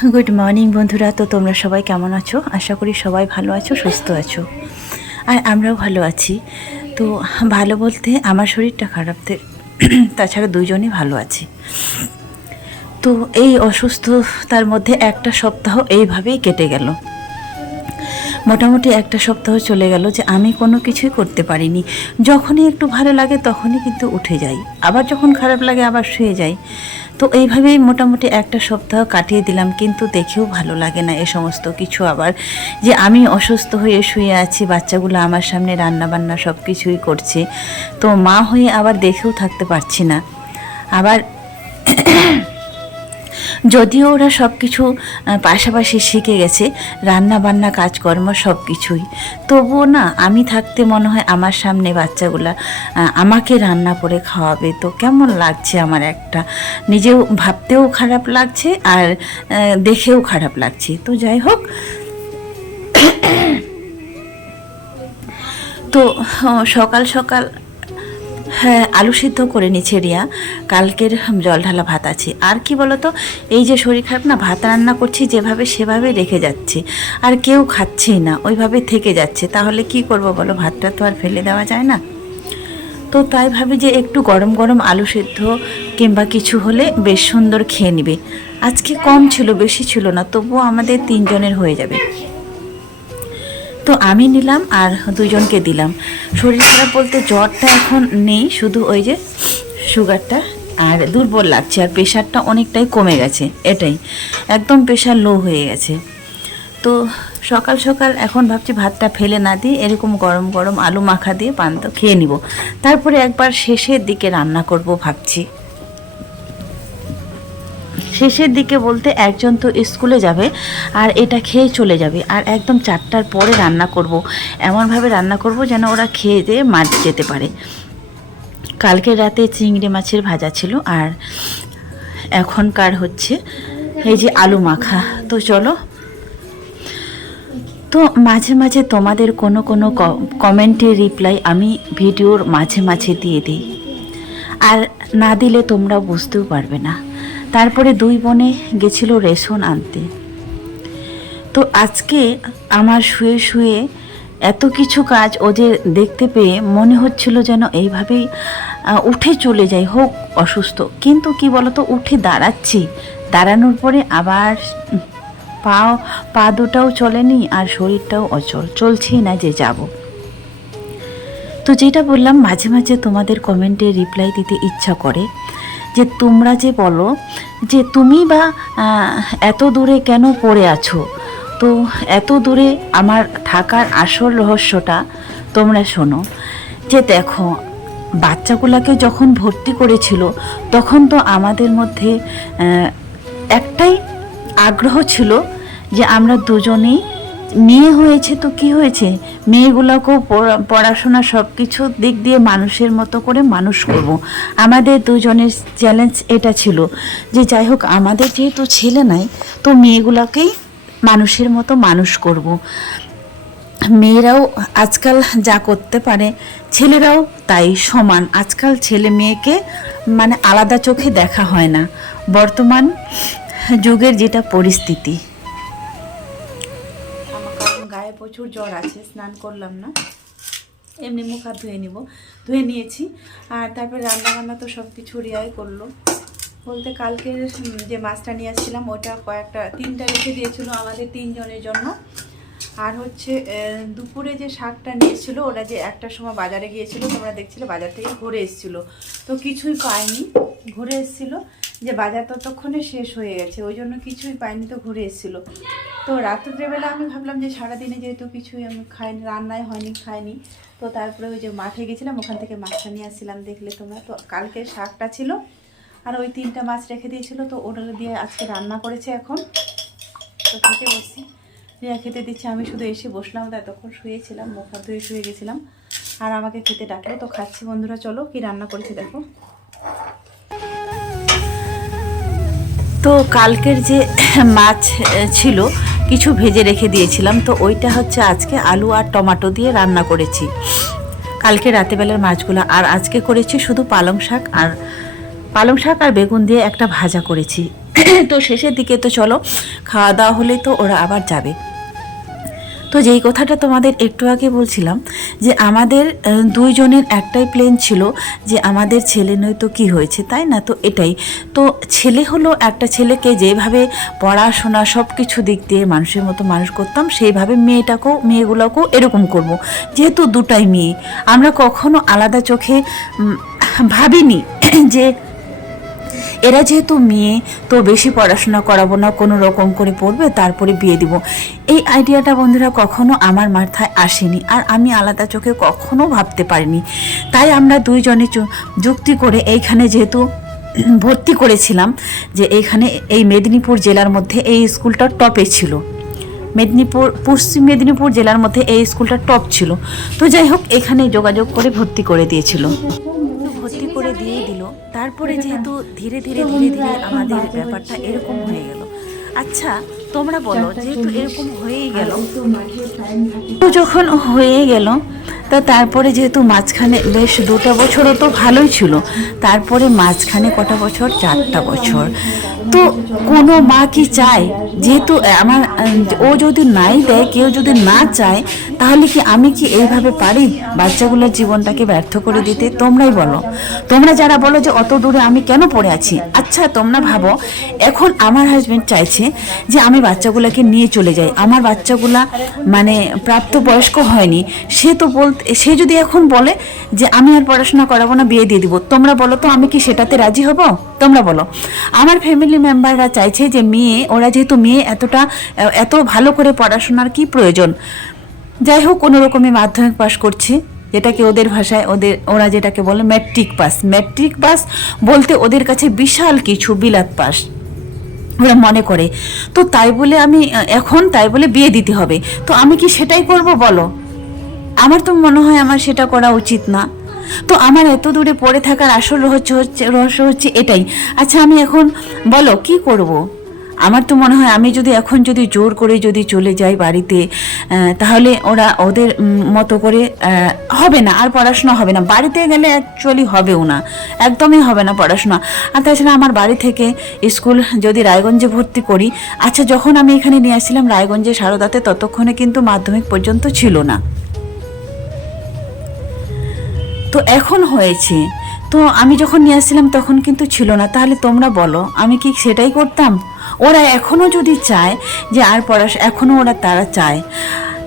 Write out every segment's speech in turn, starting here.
Good morning বন্ধুরা। তো তোমরা সবাই কেমন আছো? আশা করি সবাই ভালো আছো, সুস্থ আছো। আর আমরাও ভালো আছি। তো ভালো বলতে আমার শরীরটা খারাপ তাছাড়া দুজনই ভালো আছি। তো এই অসুস্থতার মধ্যে একটা সপ্তাহ এইভাবেই কেটে গেল। মোটামুটি একটা সপ্তাহ চলে গেল যে আমি কোনো কিছুই করতে পারিনি। যখনই একটু ভালো লাগে তখনই কিন্তু উঠে যাই। আবার যখন খারাপ লাগে আবার শুয়ে যাই। তো এইভাবেই মোটামুটি একটা সপ্তাহ কাটিয়ে দিলাম, কিন্তু দেখেও ভালো লাগে না এ সমস্ত কিছু আবার। যে আমি অসুস্থ হয়ে শুয়ে আছি, বাচ্চাগুলো আমার সামনে রান্না বান্না সব কিছুই করছে, তো মা হয়ে আবার দেখেও থাকতে পারছি না। আবার যদিও ওরা সব কিছু পাশাপাশি শিখে গেছে রান্না বান্না কাজকর্ম সব কিছুই তবুও না, আমি থাকতে মনে হয় আমার সামনে বাচ্চাগুলা আমাকে রান্না করে খাওয়াবে। তো কেমন লাগছে আমার একটা? নিজেও ভাবতেও খারাপ লাগছে আর দেখেও খারাপ লাগছে। তো যাই হোক। তো সকাল সকাল হ্যাঁ আলু সিদ্ধ করে নিচ্ছে রিয়া। কালকের জল ঢালা ভাত আছে। আর কি বলতো, এই যে শরীর খারাপ না, ভাত রান্না করছি, যেভাবে সেভাবে রেখে যাচ্ছে। আর কেউ খাচ্ছেই না, ওইভাবে থেকে যাচ্ছে। তাহলে কি করব বলো, ভাতটা তো আর ফেলে দেওয়া যায় না? তো তাই ভাবি যে একটু গরম গরম আলু সিদ্ধ কিংবা কিছু হলে বেশ সুন্দর খেয়ে নিবে। আজকে কম ছিল, বেশি ছিল না, তবুও আমাদের তিনজনের হয়ে যাবে। তো আমি নিলাম আর দুজনকে দিলাম। শরীর খারাপ বলতে জ্বরটা এখন নেই, শুধু ওই যে সুগারটা আর দুর্বল লাগছে আর প্রেশারটা অনেকটাই কমে গেছে, এটাই। একদম প্রেশার লো হয়ে গেছে। তো সকাল সকাল এখন ভাবছি ভাতটা ফেলে না দিয়ে এরকম গরম গরম আলু মাখা দিয়ে পান্ত খেয়ে নিব। তারপরে একবার শেষের দিকে রান্না করব ভাবছি। শেষের দিকে বলতে একজন তো স্কুলে যাবে আর এটা খেয়ে চলে যাবে। আর একদম চারটার পরে রান্না করব। এমনভাবে রান্না করব যেন ওরা খেয়ে দিয়ে মাঠ যেতে পারে। কালকে রাতে চিংড়ি মাছের ভাজা ছিল আর এখনকার হচ্ছে এই যে আলু মাখা। তো চলো। তো মাঝে মাঝে তোমাদের কোনো কোনো কমেন্টের রিপ্লাই আমি ভিডিওর মাঝে মাঝে দিয়ে দিই। আর না দিলে তোমরা বুঝতেও পারবে না। তারপরে দুই বোনে গেছিল রেশন আনতে। তো আজকে আমার শুয়ে শুয়ে এত কিছু কাজ ওদের দেখতে পেয়ে মনে হচ্ছিল যেন এইভাবেই উঠে চলে যাই, হোক অসুস্থ। কিন্তু কি বলতো, উঠে দাঁড়াচ্ছি। দাঁড়ানোর পরে আবার পা পা দুটাও চলেনি আর শরীরটাও অচল। চলছেই না যে যাব। তো যেটা বললাম, মাঝে মাঝে তোমাদের কমেন্টে রিপ্লাই দিতে ইচ্ছা করে। যে তোমরা যে বলো যে তুমি বা এত দূরে কেন পড়ে আছো? তো এত দূরে আমার থাকার আসল রহস্যটা তোমরা শোনো। যে দেখো, বাচ্চাগুলোকে যখন ভর্তি করেছিল, তখন তো আমাদের মধ্যে একটাই আগ্রহ ছিল যে আমরা দুজনেই মেয়ে হয়েছে তো কি হয়েছে মেয়েগুলোকেও পড়া- পড়াশোনা সব কিছু দিক দিয়ে মানুষের মতো করে মানুষ করব। আমাদের দুজনের চ্যালেঞ্জ এটা ছিল যে যাই হোক, আমাদের যেহেতু ছেলে নাই, তো মেয়েগুলোকেই মানুষের মতো মানুষ করব। মেয়েরাও আজকাল যা করতে পারে, ছেলেরাও তাই সমান আজকাল ছেলে মেয়েকে মানে আলাদা চোখে দেখা হয় না বর্তমান যুগের যেটা পরিস্থিতি আমার কারণ গায়ে প্রচুর জ্বর আছে, স্নান করলাম না। এমনি মুখ হাত ধুয়ে নিব। ধুয়ে নিয়েছি। আর তারপরে রান্না বান্না তো সব কিছু রিয়াই করল। বলতে কালকের যে মাছটা নিয়ে আসছিলাম, ওটা কয়েকটা, তিনটা রেখে দিয়েছিল আমাদের তিনজনের জন্য। আর হচ্ছে দুপুরে যে শাকটা নিয়েছিল, ওরা যে একটা সময় বাজারে গিয়েছিল, তোমরা দেখছিলে, বাজার থেকে ঘুরে এসেছিল। তো কিছুই পাইনি, ঘুরে এসেছিল। যে বাজার ততক্ষণে শেষ হয়ে গেছে, ওই জন্য কিছুই পাইনি, তো ঘুরে এসেছিল। তো রাত্রেবেলা আমি ভাবলাম যে সারাদিনে যেহেতু কিছুই আমি খাইনি, রান্নাই হয়নি, খাইনি, তো তারপরে ওই যে মাঠে গেছিলাম, ওখান থেকে মাছটা নিয়ে আসছিলাম দেখলে তোমরা। তো কালকে শাকটা ছিল, আর ওই তিনটা মাছ রেখে দিয়েছিল, তো ওটা দিয়ে আজকে রান্না করেছে এখন। তো খেতে বসছি। রিয়া খেতে দিচ্ছে, আমি শুধু এসে বসলাম এতক্ষণ শুয়েছিলাম, মুখ হাত ধুয়ে শুয়ে গেছিলাম। আর আমাকে খেতে ডাকলো, তো খাচ্ছি বন্ধুরা, চলো কি রান্না করেছে দেখো। তো কালকের যে মাছ ছিল, কিছু ভেজে রেখে দিয়েছিলাম। তো ওইটা হচ্ছে আজকে আলু আর টমাটো দিয়ে রান্না করেছি। কালকে রাতেবেলার মাছগুলো, আর আজকে করেছি শুধু পালং শাক আর পালং শাক আর বেগুন দিয়ে একটা ভাজা করেছি। তো শেষের দিকে তো চলো, খাওয়া দাওয়া হলে তো ওরা আবার যাবে। তো যেই কথাটা তোমাদের একটু আগে বলছিলাম, যে আমাদের দুইজনের একটাই প্লেন ছিল যে আমাদের ছেলে নয়তো কি হয়েছে, তাই না? তো এটাই। তো ছেলে হলো একটা ছেলেকে যেভাবে পড়াশোনা সব কিছু দিক দিয়ে মানুষের মতো মানুষ করতাম, সেইভাবে মেয়েটাকেও, মেয়েগুলোকেও এরকম করব। যেহেতু দুটাই মেয়ে, আমরা কখনো আলাদা চোখে ভাবিনি যে এরা যেহেতু মেয়ে, তো বেশি পড়াশোনা করাবো না, কোনো রকম করে পড়বে, তারপরে বিয়ে দিব। এই আইডিয়াটা বন্ধুরা কখনো আমার মাথায় আসেনি আর আমি আলাদা চোখে কখনো ভাবতে পারিনি। তাই আমরা দুইজনে যুক্তি করে এইখানে যেহেতু ভর্তি করেছিলাম যে এইখানে এই মেদিনীপুর জেলার মধ্যে এই স্কুলটা টপে ছিল। মেদিনীপুর, পশ্চিম মেদিনীপুর জেলার মধ্যে এই স্কুলটা টপ ছিল। তো যাই হোক এখানে যোগাযোগ করে ভর্তি করে দিয়েছিল। তারপরে যেহেতু ধীরে ধীরে ধীরে ধীরে আমাদের ব্যাপারটা এরকম হয়ে গেল। আচ্ছা তোমরা বলো যেহেতু এরকম হয়েই গেল তো যখন হয়ে গেল তা তারপরে যেহেতু মাঝখানে বেশ দুটা বছরও তো ভালোই ছিল তারপরে মাঝখানে কটা বছর? চারটা বছর। তো কোনো মা কি চায়? যেহেতু আমার ও যদি নাই দেয়, কেউ যদি না চায়, তাহলে কি আমি কি এইভাবে পারি বাচ্চাগুলোর জীবনটাকে ব্যর্থ করে দিতে? তোমরাই বলো। তোমরা যারা বলো যে অত দূরে আমি কেন পড়ে আছি? আচ্ছা তোমরা ভাবো, এখন আমার হাজব্যান্ড চাইছে যে আমি বাচ্চাগুলোকে নিয়ে চলে যাই। আমার বাচ্চাগুলা মানে প্রাপ্তবয়স্ক হয়নি। সে তো বলতে সে যদি এখন বলে যে আমি আর পড়াশোনা করাবো না, বিয়ে দিয়ে দিব। তোমরা বলো তো আমি কি সেটাতে রাজি হব? তোমরা বলো। আমার ফ্যামিলি মেম্বাররা চাইছে যে মেয়ে, ওরা যেহেতু মেয়ে, এতটা এত ভালো করে পড়াশোনার কি প্রয়োজন? যাই হোক, কোনো রকমে মাধ্যমিক পাশ করছে। যেটাকে ওদের ভাষায় ওদের, ওরা যেটাকে বলে ম্যাট্রিক পাস ম্যাট্রিক পাস বলতে ওদের কাছে বিশাল কিছু বিলাত পাস। ওরা মনে করে। তো তাই বলে আমি, এখন তাই বলে বিয়ে দিতে হবে। তো আমি কি সেটাই করব বলো? আমার তো মনে হয় আমার সেটা করা উচিত না। তো আমার এত দূরে পড়ে থাকার আসল রহস্য হচ্ছে রহস্য হচ্ছে এটাই। আচ্ছা আমি এখন, বলো, কি করব। আমার তো মনে হয় আমি যদি এখন যদি জোর করে যদি চলে যাই বাড়িতে তাহলে ওরা ওদের মতো করে হবে না, আর পড়াশোনা হবে না। বাড়িতে গেলে অ্যাকচুয়ালি হবেও না, একদমই হবে না পড়াশোনা। আর তাছাড়া আমার বাড়ি থেকে স্কুল যদি রায়গঞ্জে ভর্তি করি আচ্ছা যখন আমি এখানে নিয়ে আসছিলাম রায়গঞ্জে সারদাতে, ততক্ষণে কিন্তু মাধ্যমিক পর্যন্ত ছিল না। তো এখন হয়েছে। তো আমি যখন নিয়ে আসছিলাম তখন কিন্তু ছিল না। তাহলে তোমরা বলো, আমি কি সেটাই করতাম? ওরা এখনও যদি চায় যে আর পড়াশোনা এখনও ওরা তারা চায়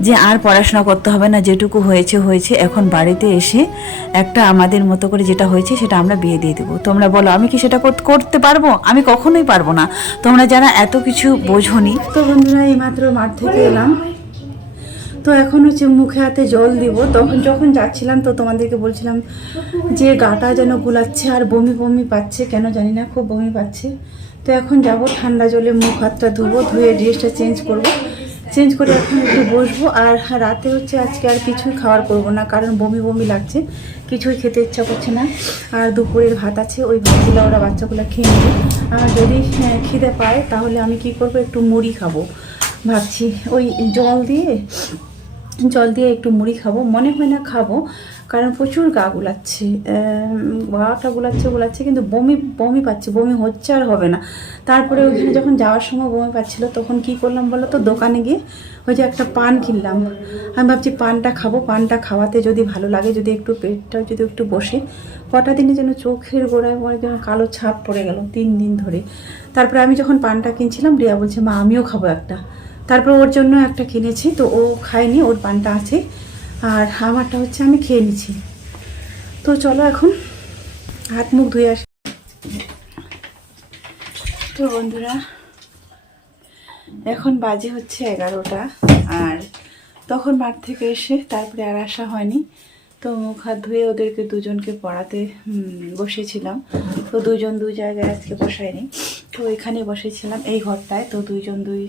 যে আর পড়াশোনা করতে হবে না, যেটুকু হয়েছে হয়েছে। এখন বাড়িতে এসে একটা আমাদের মতো করে যেটা হয়েছে সেটা আমরা বিয়ে দিয়ে দেবো। তোমরা বলো, আমি কি সেটা কর- করতে পারব? আমি কখনোই পারব না। তোমরা যারা এত কিছু বোঝনি। তো বন্ধুরা, এইমাত্র মাঠ থেকে এলাম। তো এখন হচ্ছে মুখে হাতে জল দিব। তখন যখন যাচ্ছিলাম তো তোমাদেরকে বলছিলাম যে গাটা যেন গুলাচ্ছে আর বমি বমি পাচ্ছে কেন জানি না খুব বমি পাচ্ছে। তো এখন যাব ঠান্ডা জলে মুখ হাতটা ধুবো ধুয়ে ড্রেসটা চেঞ্জ করব। চেঞ্জ করে এখন একটু বসবো আর রাতে হচ্ছে আজকে আর কিছুই খাওয়ার করব না কারণ বমি বমি লাগছে কিছুই খেতে ইচ্ছা করছে না। আর দুপুরের ভাত আছে ওই ভাতগুলো ওরা বাচ্চাগুলো খেয়ে নেবে। আর যদি হ্যাঁ, খিদে পায় তাহলে আমি কি করব একটু মুড়ি খাব। ভাবছি ওই জল দিয়ে জল দিয়ে একটু মুড়ি খাব। মনে হয় না খাব, কারণ প্রচুর গা গুলাচ্ছে। গাটা গুলাচ্ছে গুলাচ্ছে, কিন্তু বমি বমি পাচ্ছে, বমি হচ্ছে আর হবে না। তারপরে ওইখানে যখন যাওয়ার সময় বমি পাচ্ছিলো, তখন কি করলাম বলো তো, দোকানে গিয়ে ওই যে একটা পান কিনলাম। আমি ভাবছি পানটা খাব, পানটা খাওয়াতে যদি ভালো লাগে, যদি একটু পেটটা যদি একটু বসে। কটা দিনে যেন চোখের গোড়ায় মনে যেন কালো ছাপ পড়ে গেল তিন দিন ধরে। তারপরে আমি যখন পানটা কিনছিলাম, রিয়া বলছে, মা, আমিও খাব একটা। তারপর ওর জন্য একটা কিনেছি, তো ও খায়নি, ওর পানটা আছে। আর আমারটা হচ্ছে আমি খেয়ে নিছি। তো চলো এখন হাত মুখ ধুয়ে আসি। তো বন্ধুরা, এখন বাজে হচ্ছে এগারোটা, আর তখন মাঠ থেকে এসে তারপরে আর আসা হয়নি। তো মুখ হাত ধুয়ে ওদেরকে দুজনকে পড়াতে বসেছিলাম। তো দুজন দুই জায়গায় আজকে বসায়নি। তো এখানে বসেছিলাম এই ঘরটায়, তো দুইজন দুই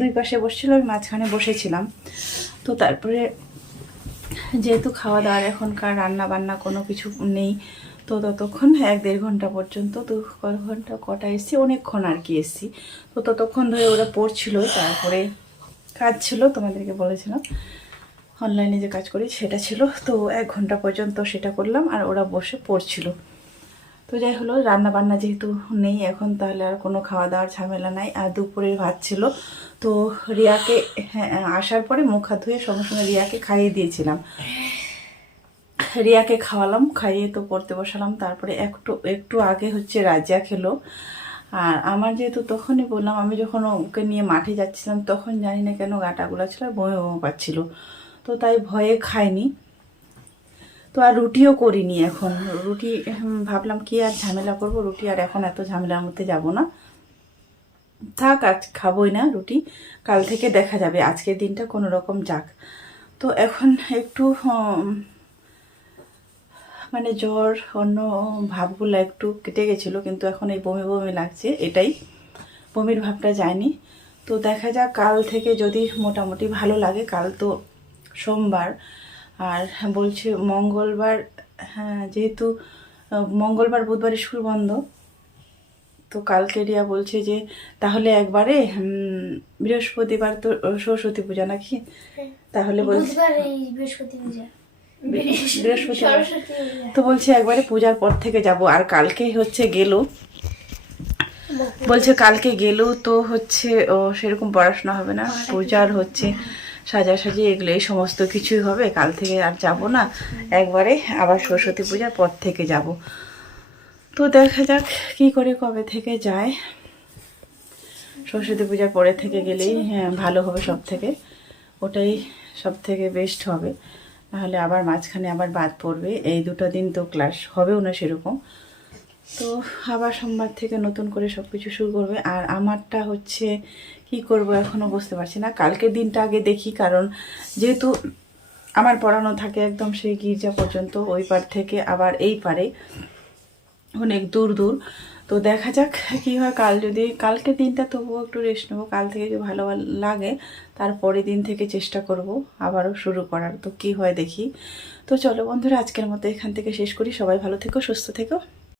দুই পাশে বসছিল, আমি মাঝখানে বসেছিলাম। তো তারপরে যেহেতু খাওয়া দাওয়ার এখনকার রান্না বান্না কোনো কিছু নেই, তো ততক্ষণ এক দেড় ঘণ্টা পর্যন্ত, দু ঘণ্টা কটা এসছি, অনেকক্ষণ আর কি এসছি। তো ততক্ষণ ধরে ওরা পড়ছিল, তারপরে কাজ ছিল, তোমাদেরকে বলেছিলাম। অনলাইনে যে কাজ করি, সেটা ছিল। তো এক ঘণ্টা পর্যন্ত সেটা করলাম, আর ওরা বসে পড়ছিল। তো যাই হলো রান্না বান্না যেহেতু নেই এখন, তাহলে আর কোনো খাওয়া দাওয়ার ঝামেলা নাই। আর দুপুরের ভাত ছিল। তো রিয়াকে হ্যাঁ আসার পরে মুখ হাত ধুয়ে সঙ্গে সঙ্গে রিয়াকে খাইয়ে দিয়েছিলাম। রিয়াকে খাওয়ালাম, খাইয়ে তো পড়তে বসালাম। তারপরে একটু একটু আগে হচ্ছে রাজিয়া খেলো। আর আমার যেহেতু তখনই বললাম, আমি যখন ওকে নিয়ে মাঠে যাচ্ছিলাম, তখন জানি না কেন গাটাগুলা ছিল বমি বমি পাচ্ছিল। তো তাই ভয়ে খাইনি। তো আর রুটিও করিনি এখন। রুটি ভাবলাম কি আর ঝামেলা করব, রুটি আর এখন এত ঝামেলার মধ্যে যাব না। থাক, আজ খাবোই না রুটি, কাল থেকে দেখা যাবে, আজকের দিনটা কোনো রকম যাক। তো এখন একটু মানে জ্বর, অন্য ভাবগুলো একটু কেটে গেছিল, কিন্তু এখন এই বমি বমি লাগছে, এটাই। বমির ভাবটা যায়নি। তো দেখা যাক, কাল থেকে যদি মোটামুটি ভালো লাগে, কাল তো সোমবার আর বলছে মঙ্গলবার হ্যাঁ যেহেতু মঙ্গলবার বুধবার স্কুল বন্ধ তো কালকে রিয়া বলছে যে তাহলে একবারে বৃহস্পতিবার তো সরস্বতী পূজা নাকি? তাহলে বলছে বৃহস্পতি বৃহস্পতিবার তো বলছে একবারে পূজার পর থেকে যাব আর কালকে হচ্ছে গেল। বলছে কালকে গেলেও তো হচ্ছে ও সেরকম পড়াশোনা হবে না পূজার হচ্ছে। সাজাসাজি এগুলো এই সমস্ত কিছুই হবে। কাল থেকে আর যাব না। একবারে আবার সরস্বতী পূজার পর থেকে যাব। তো দেখা যাক কি করে কবে থেকে যায়। সরস্বতী পূজার পরে থেকে গেলেই হ্যাঁ, ভালো হবে সব থেকে। ওটাই সব থেকে বেস্ট হবে। নাহলে আবার মাঝখানে আবার বাদ পড়বে। এই দুটো দিন তো ক্লাস হবেও না সেরকম। তো আবার সোমবার থেকে নতুন করে সব কিছু শুরু করবে। আর আমারটা হচ্ছে, কি করব এখনও বুঝতে পারছি না। কালকের দিনটা আগে দেখি, কারণ যেহেতু আমার পড়ানো থাকে একদম সেই গির্জা পর্যন্ত, ওই পার থেকে আবার এই পারে। অনেক দূর দূর। তো দেখা যাক কী হয়, কাল যদি কালকে দিনটা তবুও একটু রেস্ট নেব। কাল থেকে যদি ভালো লাগে, তারপরের দিন থেকে চেষ্টা করব আবারও শুরু করার। তো কি হয় দেখি। তো চলো বন্ধুরা, আজকের মতো এখান থেকে শেষ করি। সবাই ভালো থেকো, সুস্থ থেকো।